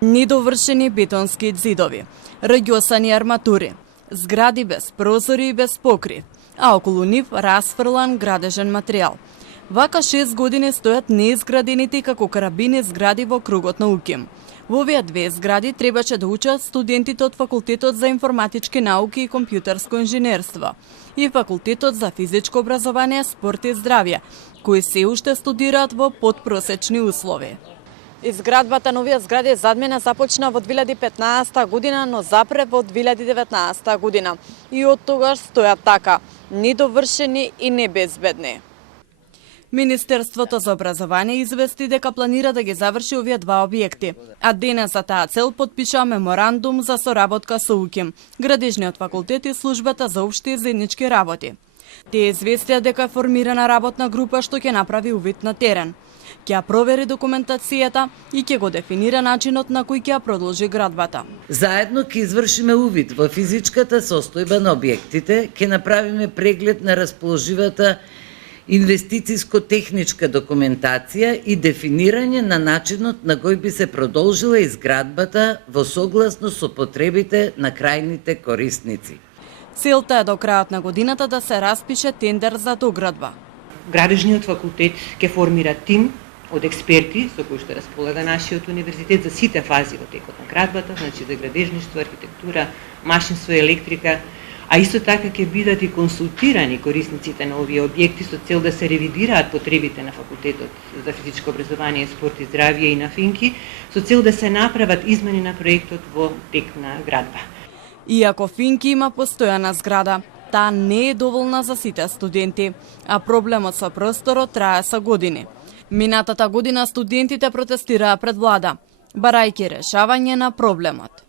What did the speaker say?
Недовршени бетонски ѕидови, раѓосани арматури, згради без прозори и без покрив, а околу нив расфрлан градежен материјал. Вака 6 години стојат неизградените како карабини згради во кругот на УКИМ. Во овие две згради требаше да учат студентите од Факултетот за информатички науки и компјутерско инженерство и Факултетот за физичко образование, спорт и здравје, кои се уште студираат во подпросечни услови. Изградбата на овие згради задмена започна во 2015 година, но запре во 2019 година. И од тогаш стојат така, недовршени и небезбедни. Министерството за образование извести дека планира да ги заврши овие два објекти, а денес за таа цел подпишаа меморандум за соработка со УКИМ, Градежниот факултет и службата за општи и заеднички работи. Тие известија дека е формирана работна група што ќе направи увид на терен. Ќе ја провери документацијата и ќе го дефинира начинот на кој ќе ја продолжи градбата. Заедно ќе извршиме увид во физичката состојба на објектите, ќе направиме преглед на расположивата инвестициско-техничка документација и дефинирање на начинот на кој би се продолжила изградбата во согласно со потребите на крајните корисници. Целта е до крајот на годината да се распише тендер за доградба. Градежниот факултет ќе формира тим од експерти со кои што располага нашиот универзитет за сите фази во текот на градбата, значи за градежништво, архитектура, машинство и електрика, а исто така ќе бидат и консултирани корисниците на овие објекти со цел да се ревидираат потребите на Факултетот за физичко образование, спорт и здравје и на ФИНКИ, со цел да се направат измени на проектот во тек на градба. Иако ФИНКИ има постојана зграда, таа не е доволна за сите студенти, а проблемот со просторот трае со години. Минатата година студентите протестираа пред влада, барајќи решавање на проблемот.